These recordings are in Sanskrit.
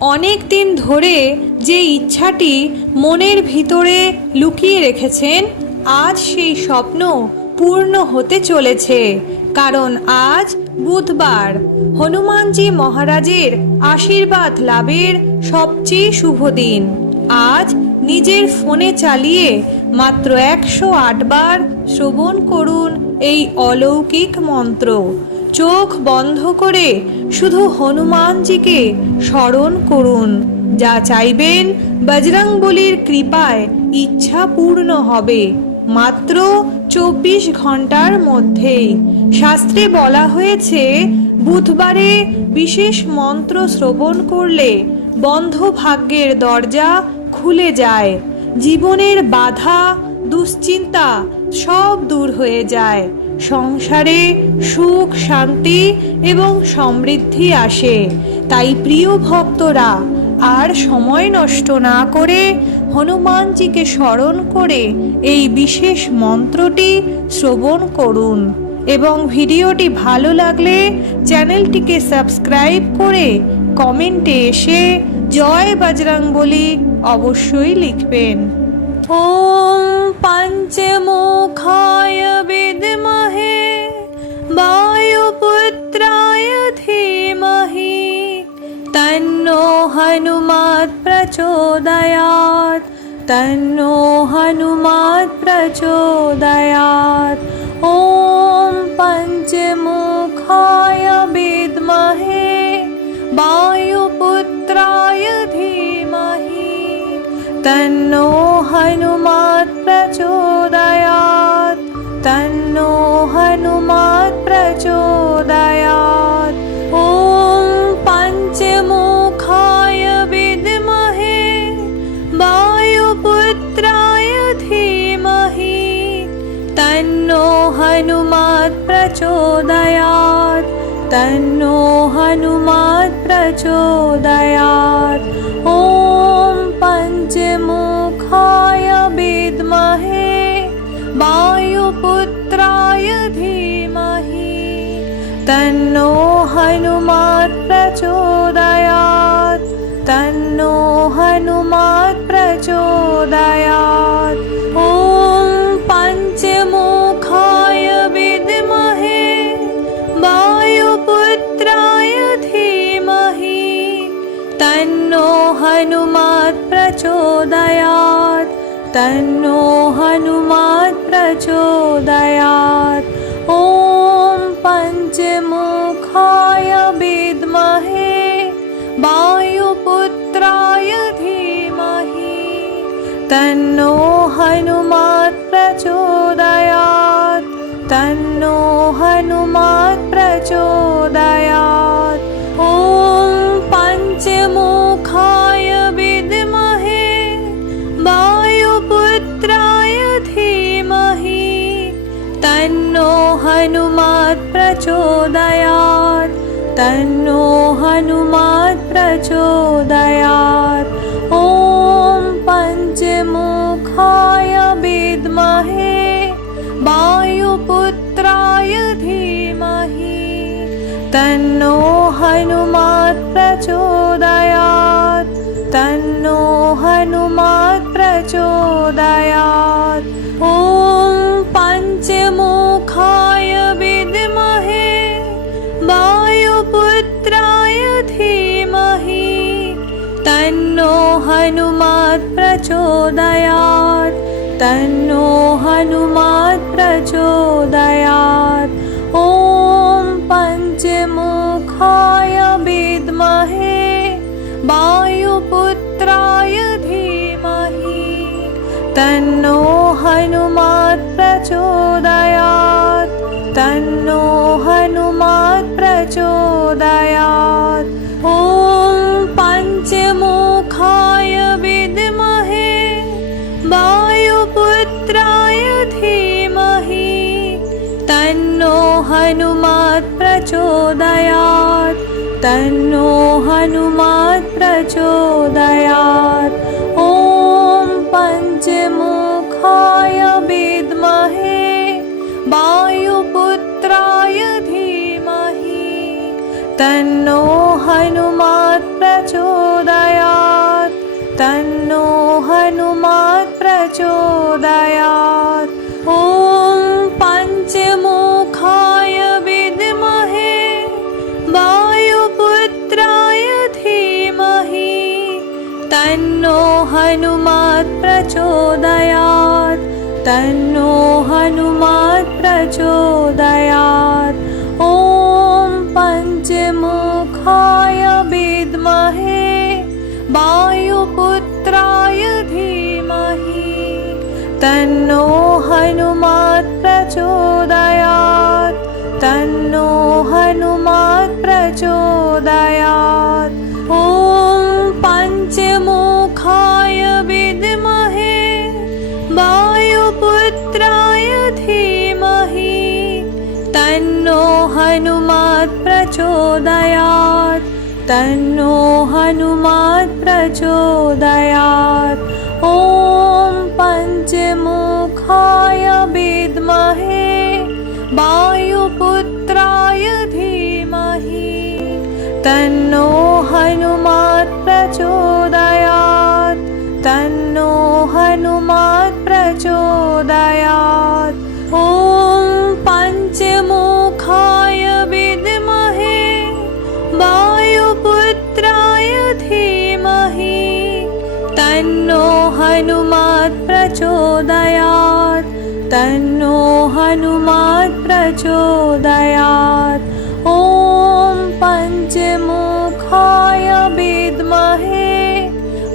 অনেক দিন ধরে যে ইচ্ছাটি মনের ভিতরে লুকিয়ে রেখেছেন, আজ সেই স্বপ্ন পূর্ণ হতে চলেছে। কারণ আজ বুধবার, হনুমানজি মহারাজের আশীর্বাদ লাভের সবচেয়ে শুভ দিন। আজ নিজের ফোনে চালিয়ে মাত্র 108 বার শ্রবণ করুন এই অলৌকিক মন্ত্র। চোখ বন্ধ করে শুধু হনুমানজিকে স্মরণ করুন। যা চাইবেন বজরংবলীর কৃপায় ইচ্ছা পূর্ণ হবে মাত্র 24 ঘন্টার মধ্যেই। শাস্ত্রে বলা হয়েছে, বুধবারে বিশেষ মন্ত্র শ্রবণ করলে বন্ধ ভাগ্যের দরজা খুলে যায়, জীবনের বাধা দুশ্চিন্তা সব দূর হয়ে যায়, সংসারে সুখ শান্তি এবং সমৃদ্ধি আসে। তাই প্রিয় ভক্তরা, আর সময় নষ্ট না করে হনুমানজিকে স্মরণ করে এই বিশেষ মন্ত্রটি শ্রবণ করুন এবং ভিডিওটি ভালো লাগলে চ্যানেলটিকে সাবস্ক্রাইব করে কমেন্টে এসে জয় বজরংবলী অবশ্যই লিখবেন। ওম পঞ্চমুখায় বিদ্মহে বায়ুপুত্রায় ধীমহি তন্নো হনুমৎ প্রচোদয়াৎ, তন্নো হনুমৎ প্রচোদয়াৎ। ওম পঞ্চমুখায় বিদ্মহে বায়ুপুত্রায় ধীমহি তন্নো হনুমৎ প্রচোদয়াৎ, তন্নো হনুমৎ প্রচোদয়াৎ। ওম পঞ্চমুখায় বিদ্মহে বায়ুপুত্রায় ধীমহি তন্নো হনুমৎ প্রচোদয়াৎ, তন্নো হনুমৎ প্রচোদয়াৎ। ওম পঞ্চমুখায় বিদ্মহে বায়ুপুত্রায় ধীমহি তন্নো হনুমৎ প্রচোদয়াৎ, তন্নো হনুমৎ প্রচোদয়াৎ। ওম পঞ্চমুখায় বিদ্মহে বায়ুপুত্রায় ধীমহি তন্নো হনুমৎ প্রচোদয়াৎ, তন্নো হনুমৎ প্রচোদয়াৎ। ওম পঞ্চমুখায় বিদ্মহে বায়ুপুত্রায় ধীমহি তন্নো হনুমৎ প্রচোদয়াৎ, তন্নো হনুমৎ প্রচোদয়াৎ। ওম পঞ্চমুখায় বিদ্মহে বায়ুপুত্রায় ধীমহি তন্নো হনুমৎ প্রচোদয়াৎ, তন্নো হনুমৎ প্রচোদয়াৎ। ওম পঞ্চমুখায় বিদ্মহে বায়ুপুত্রায় ধীমহি তন্নো হনুমৎ প্রচোদয়াৎ, তন্নো হনুমৎ প্রচোদয়াৎ। ওম পঞ্চমুখায় বিদ্মহে বায়ুপুত্রায় ধীমহি তন্নো হনুমৎ প্রচোদয়াৎ, তন্নো হনুমৎ প্রচোদয়াৎ। ওম পঞ্চমুখায় বিদ্মহে বায়ুপুত্রায় ধীমহি তন্নো হনুমৎ প্রচোদয়াৎ, তন্নো হনুমৎ প্রচোদয়াৎ। ওম পঞ্চমুখায় বিদ্মহে বায়ুপুত্রায় ধীমহি তন্নো হনুমৎ প্রচোদয়াৎ, তন্নো হনুমৎ প্রচোদয়াৎ। ওম পঞ্চমুখায় বিদ্মহে বায়ুপুত্রায় ধীমহি तन्नो हनुमात् प्रचोदयात् तन्नो हनुमात् प्रचोदयात् ॐ पञ्चमुखाय विद्महे वायुपुत्राय धीमहि तन्नो हनुमात् प्रचोदयात् तन्नो हनुमात् प्रचोदयात् ॐ पञ्चमुखाय विद्महे वायुपुत्राय धीमहि तन्नो हनुमात् प्रचोदयात् तन्नो हनुमात् प्रचोदयात् ॐ पञ्चमुखाय विद्महे वायुपुत्राय धीमहि तन्नो हनुमात् प्रचोदयात् तन्नो हनुमात् प्रचोदयात् ॐ पञ्चमुखाय विद्महे वायुपुत्राय धीमहि तन्नो हनुमात् प्रचोदयात् तन्नो हनुमात् प्रचोदयात् ॐ पञ्चमुखाय विद्महे वायुपुत्राय धीमहि तन्नो हनुमात् प्रचोदयात् तन्नो हनुमात् प्रचोदयात् ॐ पञ्चमुखाय विद्महे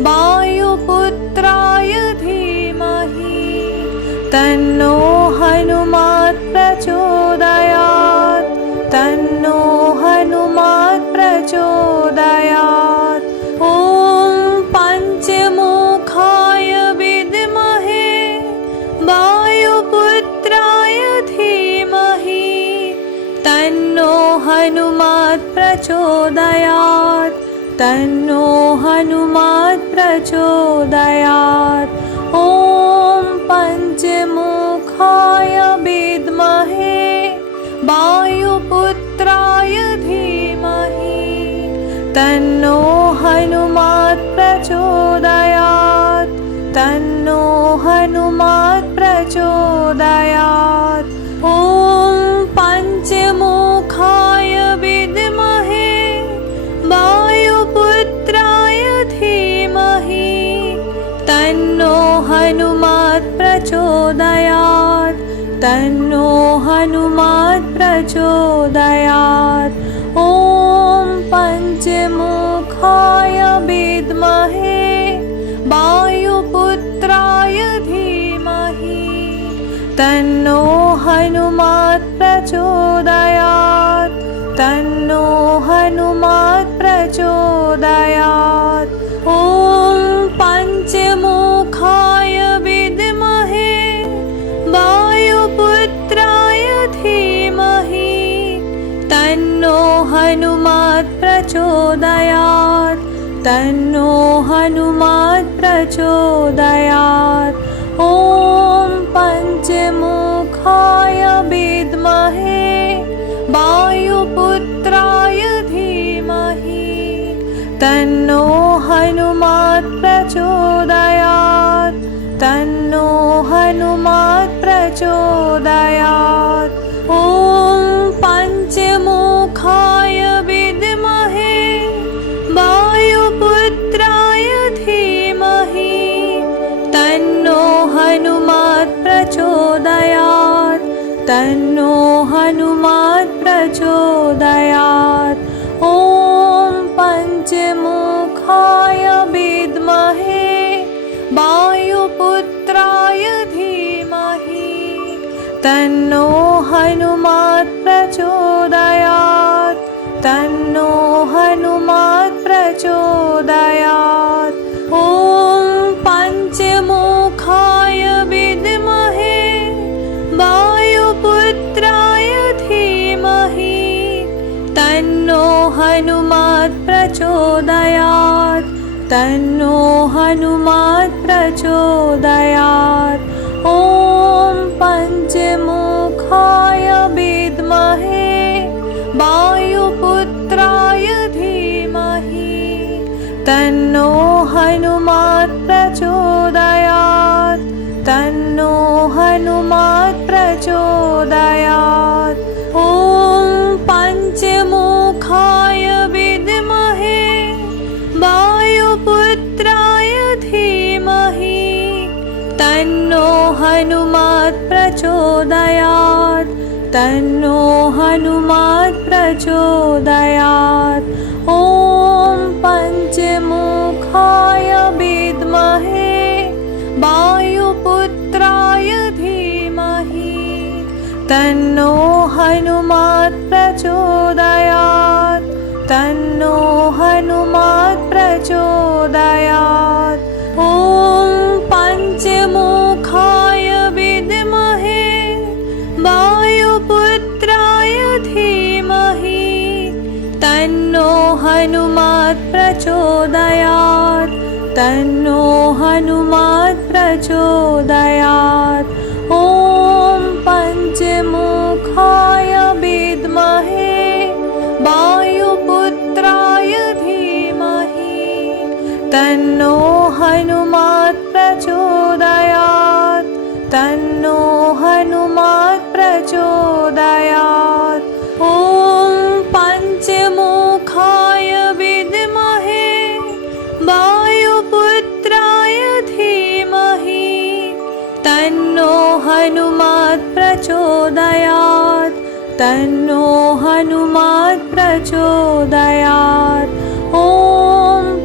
वायुपुत्राय धीमहि तन्नो हनुमात् प्रचोदयात् तन्नो हनुमात् प्रचोदयात् ॐ पञ्चमुखाय विद्महे वायुपुत्राय धीमहि तन्नो हनुमात् प्रचोदयात् तन्नो हनुमात् प्रचोदयात् ॐ पञ्चमुखाय विद्महे वायुपुत्राय धीमहि तन्नो हनुमात् प्रचोदयात् तन्नो हनुमात् प्रचोदयात् ॐ पञ्चमुखाय विद्महे वायुपुत्राय धीमहि तन्नो हनुमात् प्रचोदयात् तन्नो हनुमात् प्रचोदयात् ॐ पञ्चमुखाय विद्महे वायुपुत्राय धीमहि तन्नो हनुमात् प्रचोदयात् तन्नो हनुमात् प्रचोदयात् ॐ पञ्चमुखाय विद्महे वायुपुत्राय धीमहि तन्नो हनुमात् प्रचोदयात् तन्नो हनुमात् प्रचोदयात् ॐ पञ्चमुखाय विद्महे वायुपुत्राय धीमहि तन्नो हनुमात् प्रचोदयात् तन्नो हनुमात् प्रचोदयात् ॐ पञ्चमुखाय विद्महे वायुपुत्राय धीमहि तन्नो हनुमात् प्रचोदयात् तन्नो हनुमात् प्रचोदयात् ॐ पञ्चमुखाय विद्महे वायुपुत्राय धीमहि तन्नो हनुमात् प्रचोदयात् तन्नो हनुमात् प्रचोदयात् ॐ पञ्चमुखाय विद्महे वायुपुत्राय धीमहि तन्नो हनुमात् प्रचोदयात् तन्नो हनुमात् प्रचोदयात् ॐ पञ्चमुखाय विद्महे वायुपुत्राय तन्नो हनुमात् प्रचोदयात् तन्नो हनुमात् प्रचोदयात् ॐ पञ्चमुखाय विद्महे वायुपुत्राय धीमहि तन्नो हनुमात् प्रचोदयात् तन्नो हनुमात् प्रचोदयात् ॐ पञ्चमुखाय विद्महे वायुपुत्राय धीमहि तन्नो हनुमात् प्रचोदयात् तन्नो हनुमात् प्रचोदयात् ॐ पञ्चमुखाय विद्महे वायुपुत्राय धीमहि तन्नो हनुमात् प्रचोदयात् तन्नो हनुमात् प्रचोदयात् ॐ पञ्चमुखाय विद्महे वायुपुत्राय धीमहि तन्नो हनुमात् प्रचोदयात् तन्नो हनुमात् प्रचोदयात् ॐ पञ्चमुखाय विद्महे वायुपुत्राय धीमहि तन्नो हनुमात् प्रचोदयात् तन्नो हनुमात् प्रचोदयात् ॐ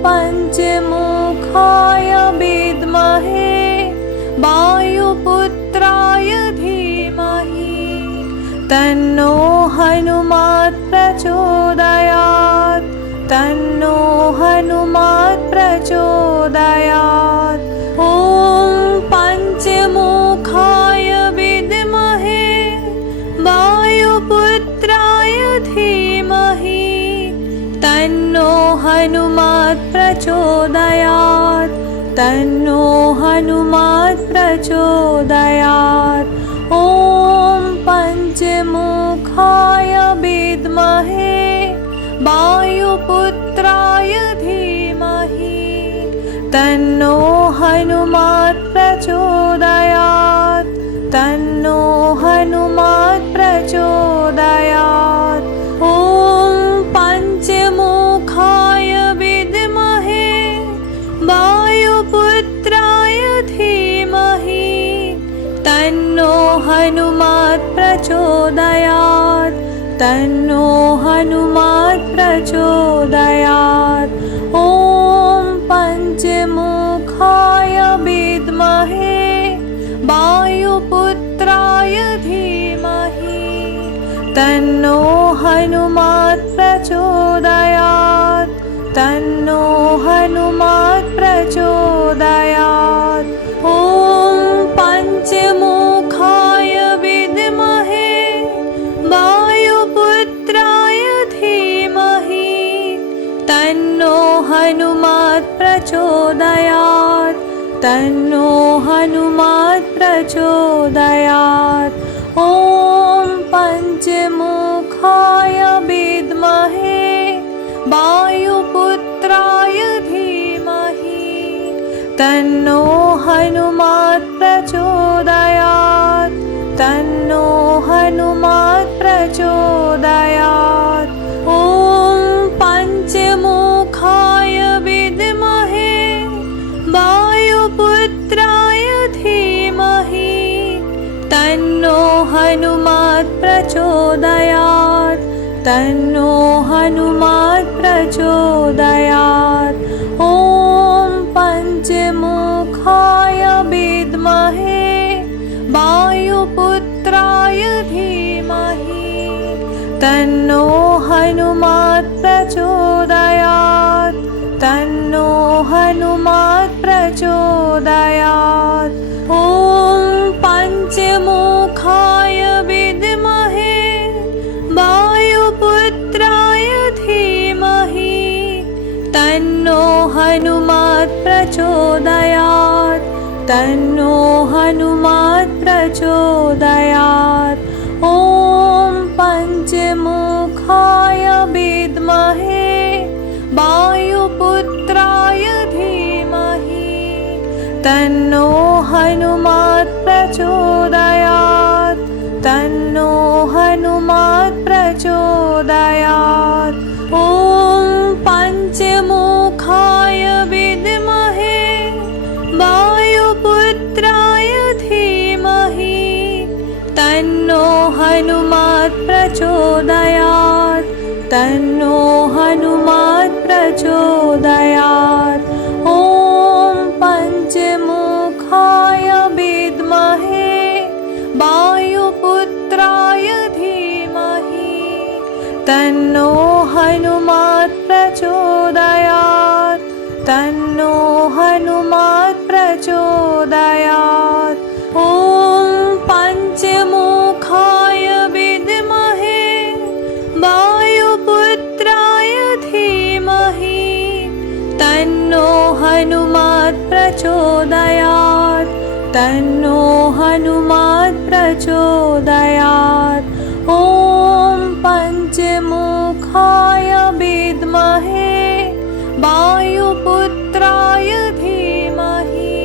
पञ्चमुखाय विद्महे वायुपुत्राय धीमहि तन्नो हनुमात् प्रचोदयात् तन्नो हनुमात् प्रचोदयात् ॐ पञ्चमुखाय विद्महे वायुपुत्राय धीमहि तन्नो हनुमात् प्रचोदयात् तन्नो हनुमात् प्रचोदयात् ॐ पञ्चमुखाय विद्महे वायुपुत्राय धीमहि तन्नो हनुमात् प्रचोदयात् तन्नो हनुमात् प्रचोदयात् ॐ पञ्चमुखाय विद्महे वायुपुत्राय धीमहि तन्नो हनुमात् प्रचोदयात् तन्नो हनुमात् प्रचोदयात् ॐ पञ्चमुखाय विद्महे वायुपुत्राय धीमहि तन्नो हनुमात् प्रचोदयात् तन्नो हनुमात् प्रचोदयात् ॐ पञ्चमुखाय विद्महे वायुपुत्राय धीमहि तन्नो हनुमात् प्रचोदयात् तन्नो हनुमात् प्रचोदयात् ॐ पञ्चमुखाय विद्महे वायुपुत्राय धीमहि तन्नो हनुमात् प्रचोदयात् तन्नो हनुमात् प्रचोदयात् ॐ पञ्चमुखाय विद्महे वायुपुत्राय धीमहि तन्नो हनुमात् प्रचोदयात् तन्नो हनुमात् प्रचोदयात् ॐ पञ्चमुखाय विद्महे वायुपुत्राय धीमहि तन्नो हनुमात् प्रचोदयात् तन्नो हनुमात् प्रचोदयात् ॐ पञ्चमुखाय विद्महे वायुपुत्राय धीमहि तन्नो हनुमात् प्रचोदयात् तन्नो हनुमात् प्रचोदयात् ॐ पञ्चमुखाय विद्महे वायुपुत्राय तन्नो हनुमात् प्रचोदयात् तन्नो हनुमात् प्रचोदयात् ॐ पञ्चमुखाय विद्महे वायुपुत्राय धीमहि तन्नो हनुमात् प्रचोदयात् तन्नो हनुमात् प्रचोदयात् ॐ पञ्चमुखाय विद्महे वायुपुत्राय धीमहि तन्नो हनुमात् प्रचोदयात् तन्नो हनुमात् प्रचोदयात् ॐ पञ्चमुखाय विद्महे वायुपुत्राय धीमहि तन्नो हनुमात् प्रचोदयात् तन्नो हनुमात् प्रचोदयात् ॐ पञ्चमुखाय विद्महे वायुपुत्राय धीमहि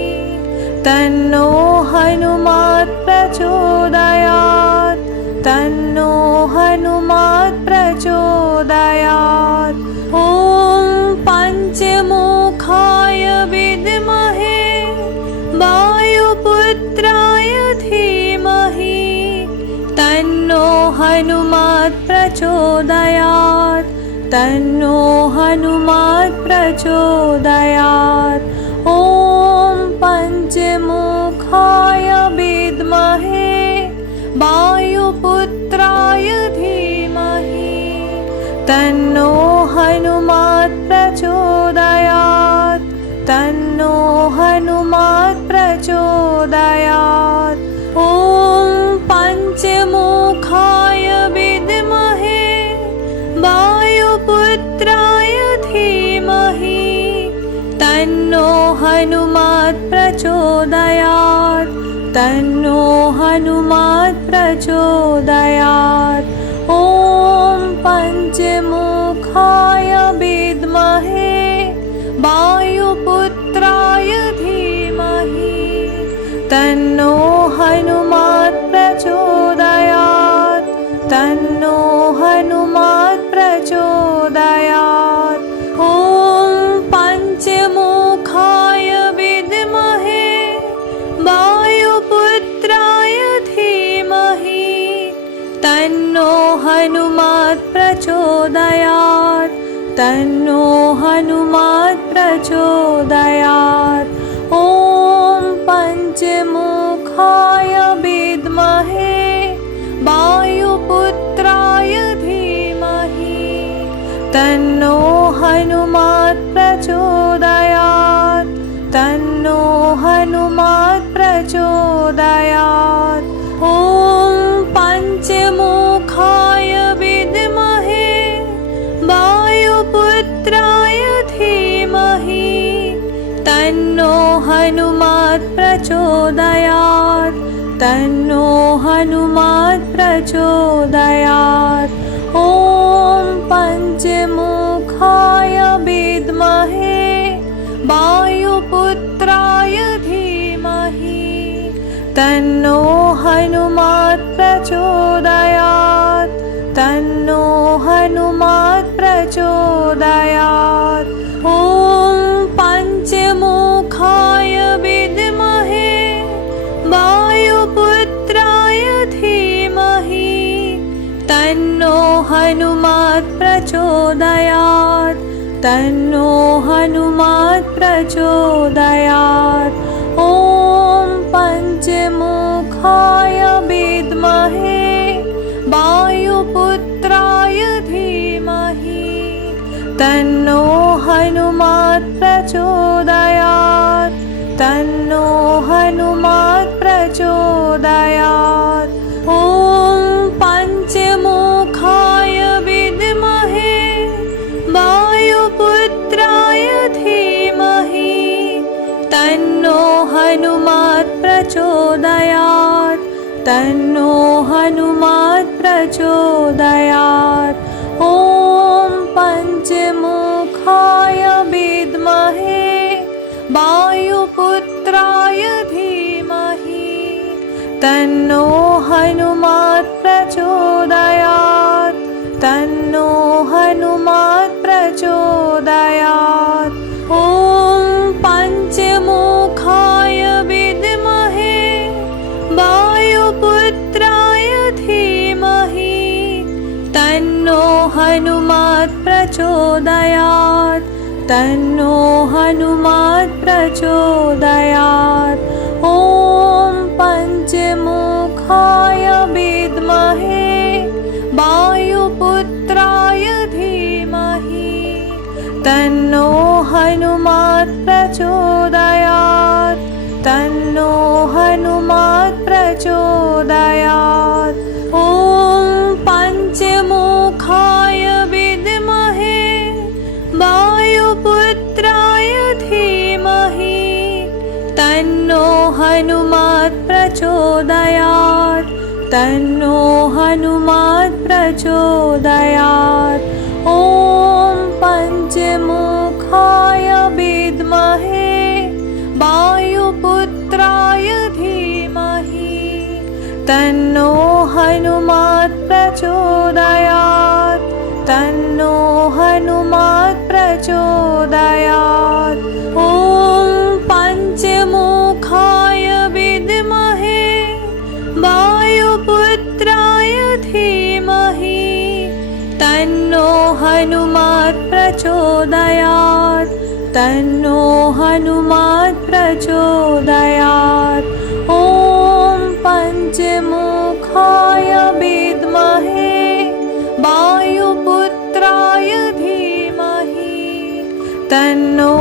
तन्नो हनुमात् प्रचोदयात् तन्नो हनुमात् प्रचोदयात् ॐ पञ्चमुखाय विद्महे वायुपुत्राय धीमहि तन्नो हनुमात् प्रचोदयात् तन्नो हनुमात् प्रचोदयात् ॐ पञ्चमुखाय विद्महे वायुपुत्राय धीमहि तन्नो हनुमात् प्रचोदयात् तन्नो हनुमात् प्रचोदयात् ॐ पञ्चमुखाय विद्महे वायुपुत्राय धीमहि तन्नो हनुमात् प्रचोदयात् तन्नो हनुमात् प्रचोदयात् ॐ पञ्चमुखाय विद्महे वायुपुत्राय धीमहि तन्नो हनुमात् प्रचोदयात् तन्नो हनुमात् प्रचोदयात् ॐ पञ्चमुखाय विद्महे वायुपुत्राय धीमहि तन्नो हनुमात् प्रचोदयात् तन्नो हनुमात् प्रचोदयात् ॐ पञ्चमुखाय विद्महे वायुपुत्राय धीमहि तन्नो हनुमात् प्रचोदयात् तन्नो हनुमात् प्रचोदयात् ॐ पञ्चमुखाय विद्महे वायुपुत्राय धीमहि तन्नो हनुमात् प्रचोदयात् तन्नो हनुमात् प्रचोदयात् ॐ पञ्चमुखाय विद्महे वायुपुत्राय धीमहि तन्नो हनुमात् प्रचोदयात् तन्नो हनुमात् प्रचोदयात् ॐ पञ्चमुखाय विद्महे वायुपुत्राय धीमहि तन्नो हनुमात् प्रचोदयात् तन्नो हनुमात् प्रचोदयात् ॐ पञ्चमुखाय विद्महे वायुपुत्राय धीमहि तन्नो हनुमात् प्रचोदयात् तन्नो हनुमात् प्रचोदयात् ॐ पञ्चमुखाय विद्महे वायुपुत्राय धीमहि तन्नो हनुमात् प्रचोदयात् तन्नो हनुमात् प्रचोदयात् ॐ पञ्चमुखाय विद्महे वायुपुत्राय वायुपुत्राय धीमहि तन्नो हनुमात् प्रचोदयात् तन्नो हनुमात् प्रचोदयात् ॐ पञ्चमुखाय विद्महे वायुपुत्राय धीमहि तन्नो हनुमात् प्रचोदयात् तन्नो हनुमात् प्रचोदयात् ॐ पञ्चमुखाय विद्महे वायुपुत्राय धीमहि तन्नो हनुमात् प्रचोदयात् तन्नो हनुमात् प्रचोदयात् ॐ पञ्चमुखाय विद्महे वायुपुत्राय धीमहि तन्नो हनुमात् प्रचोदयात् तन्नो हनुमात् प्रचोदयात् ॐ पञ्चमुखाय विद्महे वायुपुत्राय धीमहि तन्नो हनुमात् प्रचोदयात् तन्नो हनुमात् प्रचोदयात् ॐ पञ्चमुखाय विद्महे वायुपुत्राय धीमहि तन्नो हनुमात् प्रचोदयात् तन्नो हनुमात् प्रचोदयात् ॐ पञ्चमुखाय विद्महे वायुपुत्राय धीमहि तन्नो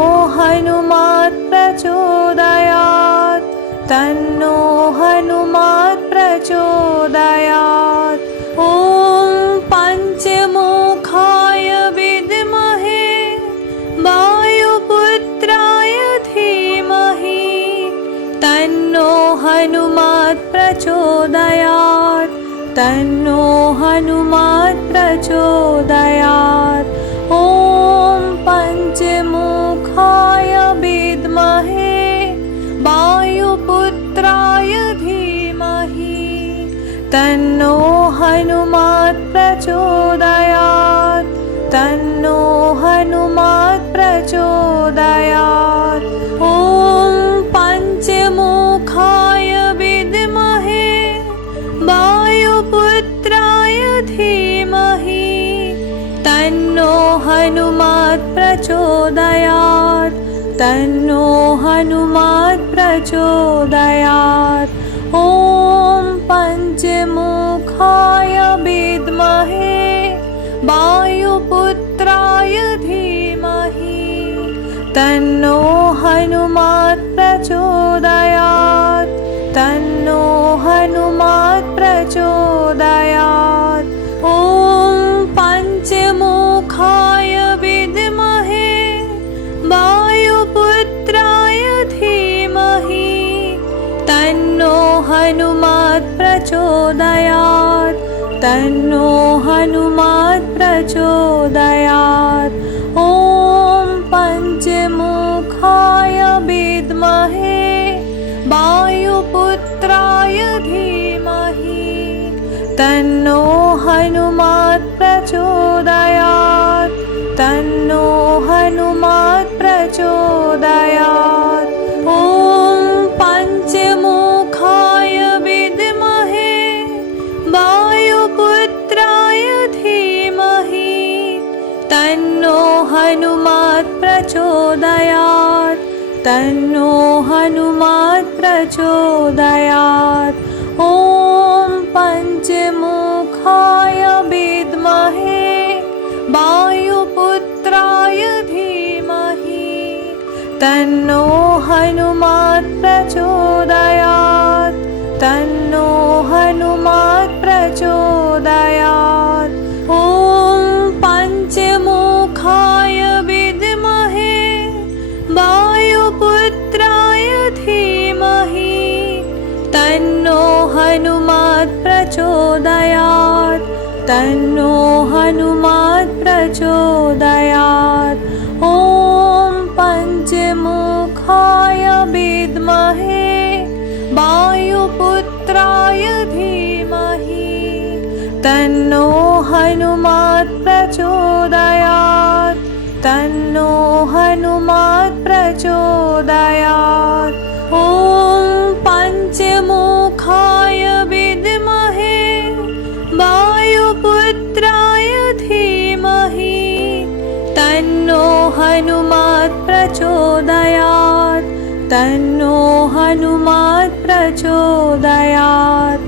हनुमात् प्रचोदयात् तन्नो हनुमात् प्रचोदयात् ॐ पञ्चमुखाय विद्महे वायुपुत्राय धीमहि तन्नो हनुमात् प्रचोदयात् तन्नो हनुमात् प्रचोदयात् ॐ पञ्चमुखाय विद्महे वायुपुत्राय धीमहि तन्नो हनुमात् प्रचोदयात् तन्नो हनुमात् प्रचोदयात् ॐ पञ्चमुखाय विद्महे वायुपुत्राय धीमहि तन्नो हनुमात् प्रचोदयात् तन्नो हनुमात् प्रचोदयात् ॐ पञ्चमुखाय विद्महे वायुपुत्राय धीमहि तन्नो हनुमात् प्रचोदयात् तन्नो हनुमात् प्रचोदयात् ॐ पञ्चमुखाय विद्महे वायुपुत्राय धीमहि तन्नो हनुमात् प्रचोदयात् तन्नो हनुमात् प्रचोदयात् ॐ पञ्चमुखाय विद्महे वायुपुत्राय धीमहि तन्नो हनुमात् प्रचोदयात् तन्नो हनुमात् प्रचोदयात् ॐ पञ्चमुखाय विद्महे वायुपुत्राय धीमहि तन्नो हनुमात् प्रचोदयात् तन्नो हनुमात् प्रचोदयात् ॐ पञ्चमुखाय विद्महे वायुपुत्राय धीमहि तन्नो हनुमात् प्रचोदयात् तन्नो हनुमात् प्रचोदयात् ॐ पञ्चमुखाय विद्महे वायुपुत्राय धीमहि तन्नो हनुमात् प्रचोदयात् तन्नो हनुमात् प्रचोदयात् ॐ पञ्चमुखाय पंचमुखाय विद्महे वायुपुत्राय धीमहि तन्नो हनुमात् प्रचोदयात् तन्नो हनुमात् प्रचोदयात्। ॐ पंचमुखाय विद्महे वायुपुत्राय धीमहि तन्नो हनुमात् प्रचोदयात् तन्नो हनुमात् प्रचोदयात्।